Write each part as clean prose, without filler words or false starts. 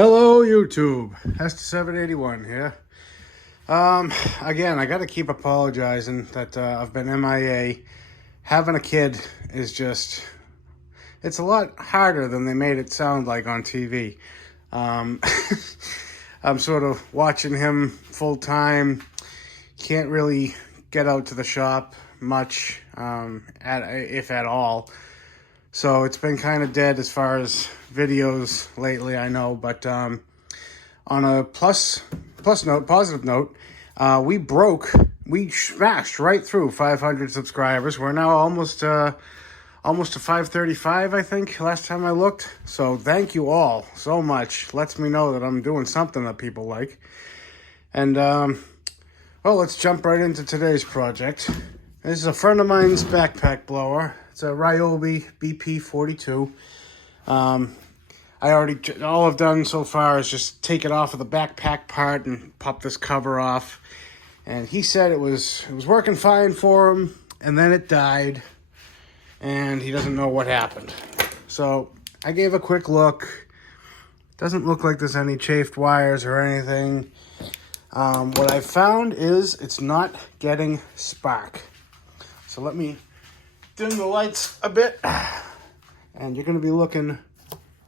Hello YouTube, Hester781 here. Again, I gotta keep apologizing that I've been MIA. Having a kid is just, it's a lot harder than they made it sound like on TV. I'm sort of watching him full time. Can't really get out to the shop much, if at all. So it's been kind of dead as far as videos lately, I know. But on a positive note, we smashed right through 500 subscribers. We're now almost to 535, I think, last time I looked. So thank you all so much. Lets me know that I'm doing something that people like. And, well, let's jump right into today's project. This is a friend of mine's backpack blower. It's a Ryobi BP42. All I've done so far is just take it off of the backpack part and pop this cover off. And he said it was working fine for him, and then it died, and he doesn't know what happened. So I gave a quick look. Doesn't look like there's any chafed wires or anything. What I found is it's not getting spark. So let me dim the lights a bit, and you're going to be looking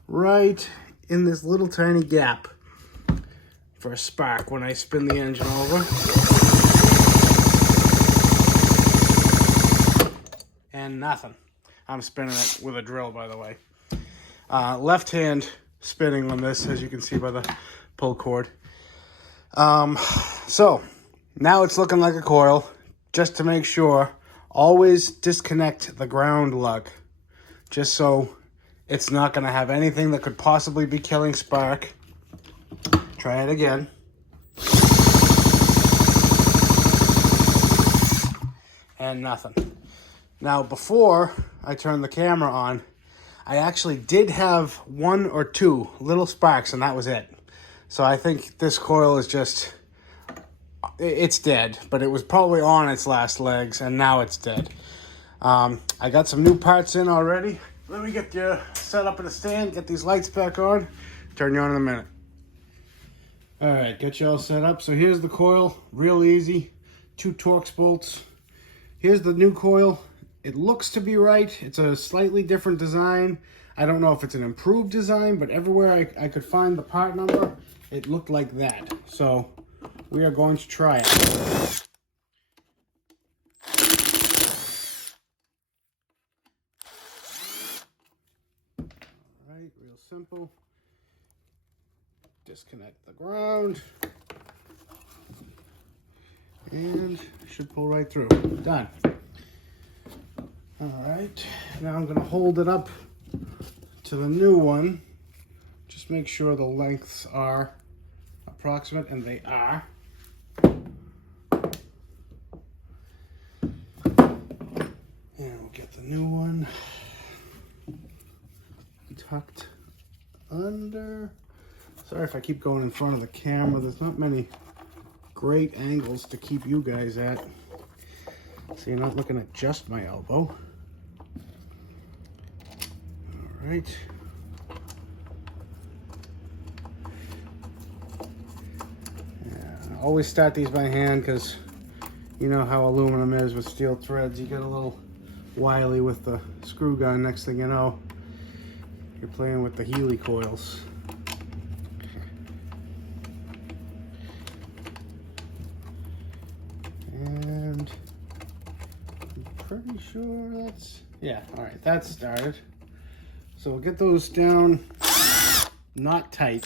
right in this little tiny gap for a spark when I spin the engine over. And nothing. I'm spinning it with a drill, by the way. Left hand spinning on this, as you can see by the pull cord. So now it's looking like a coil. Just to make sure, always disconnect the ground lug, just so it's not going to have anything that could possibly be killing spark. Try it again. And nothing. Now, before I turned the camera on, I actually did have one or two little sparks, and that was it. So I think this coil is just, it's dead, but it was probably on its last legs, and now it's dead. I got some new parts in already. Let me get you set up in a stand, get these lights back on, turn you on in a minute. All right, get you all set up. So here's the coil, real easy, 2 Torx bolts. Here's the new coil. It looks to be right. It's a slightly different design. I don't know if it's an improved design, but everywhere I could find the part number, it looked like that. So we are going to try it. All right, real simple. Disconnect the ground. And should pull right through. Done. All right, now I'm gonna hold it up to the new one. Just make sure the lengths are approximate, and they are. And we'll get the new one tucked under. Sorry if I keep going in front of the camera. There's not many great angles to keep you guys at, so you're not looking at just my elbow. All right. I always start these by hand because you know how aluminum is with steel threads. You get a little wily with the screw gun. Next thing you know, you're playing with the Healy coils. And I'm pretty sure that's, yeah, all right, that's started. So we'll get those down, not tight.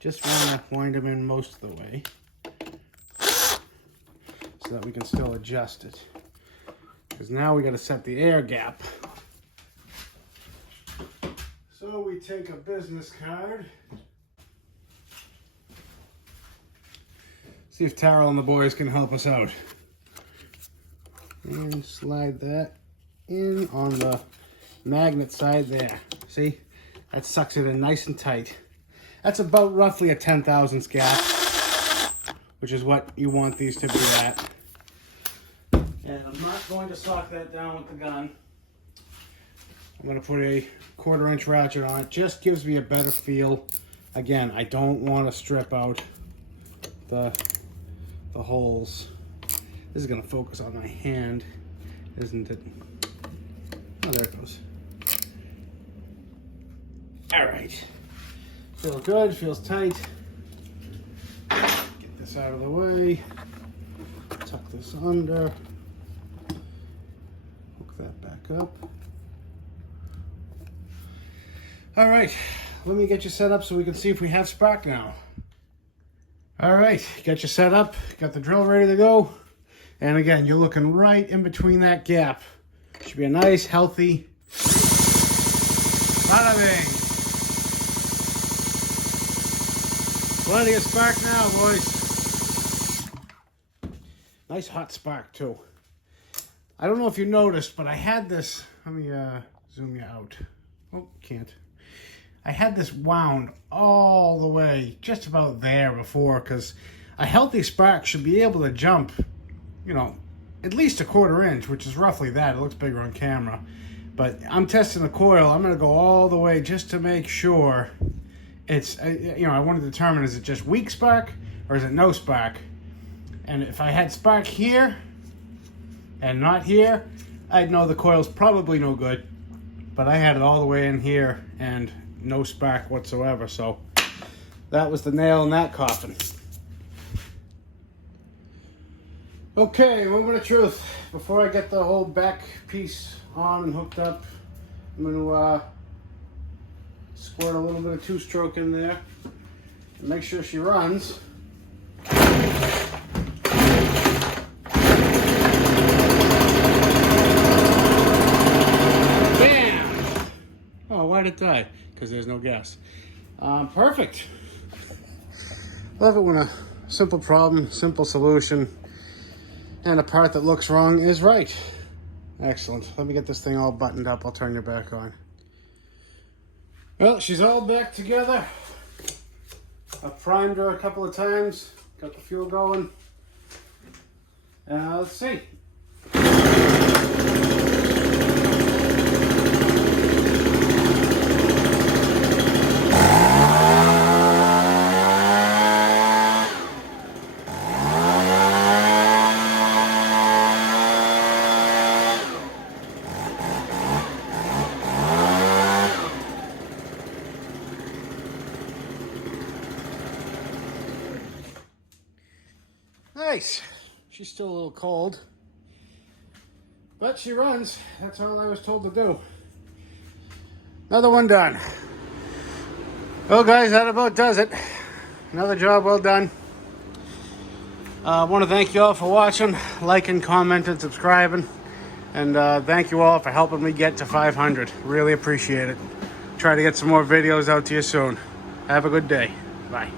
Just want to wind them in most of the way so that we can still adjust it. Because now we got to set the air gap. So we take a business card. See if Tara and the boys can help us out. And slide that in on the magnet side there. See? That sucks it in nice and tight. That's about roughly a 10,000th gap, which is what you want these to be at. And I'm not going to sock that down with the gun. I'm going to put a 1/4 inch ratchet on it. Just gives me a better feel. Again, I don't want to strip out the holes. This is going to focus on my hand, isn't it? Oh, there it goes. All right. Feels good, feels tight. Get this out of the way. Tuck this under. Hook that back up. All right, let me get you set up so we can see if we have spark now. All right, got you set up, got the drill ready to go. And again, you're looking right in between that gap. Should be a nice, healthy, bada bing. Plenty of spark now, boys. Nice hot spark too. I don't know if you noticed, but I had this, let me zoom you out. Oh, can't. I had this wound all the way just about there before, because a healthy spark should be able to jump, you know, at least a 1/4 inch, which is roughly that. It looks bigger on camera. But I'm testing the coil. I'm going to go all the way just to make sure it's, you know, I want to determine, is it just weak spark or is it no spark? And if I had spark here and not here, I'd know the coil's probably no good. But I had it all the way in here and no spark whatsoever, so that was the nail in that coffin. Okay, moment of truth. Before I get the whole back piece on and hooked up, I'm going to squirt a little bit of 2-stroke in there and make sure she runs. Bam! Oh, why'd it die? Because there's no gas. Perfect. Love it when a simple problem, simple solution, and a part that looks wrong is right. Excellent. Let me get this thing all buttoned up. I'll turn you back on. Well, she's all back together. I've primed her a couple of times. Got the fuel going. Let's see. Nice. She's still a little cold, but she runs. That's all I was told to do. Another one done. Well, guys, that about does it. Another job well done. I want to thank you all for watching, liking, commenting, subscribing, and thank you all for helping me get to 500. Really appreciate it. Try to get some more videos out to you soon. Have a good day. Bye.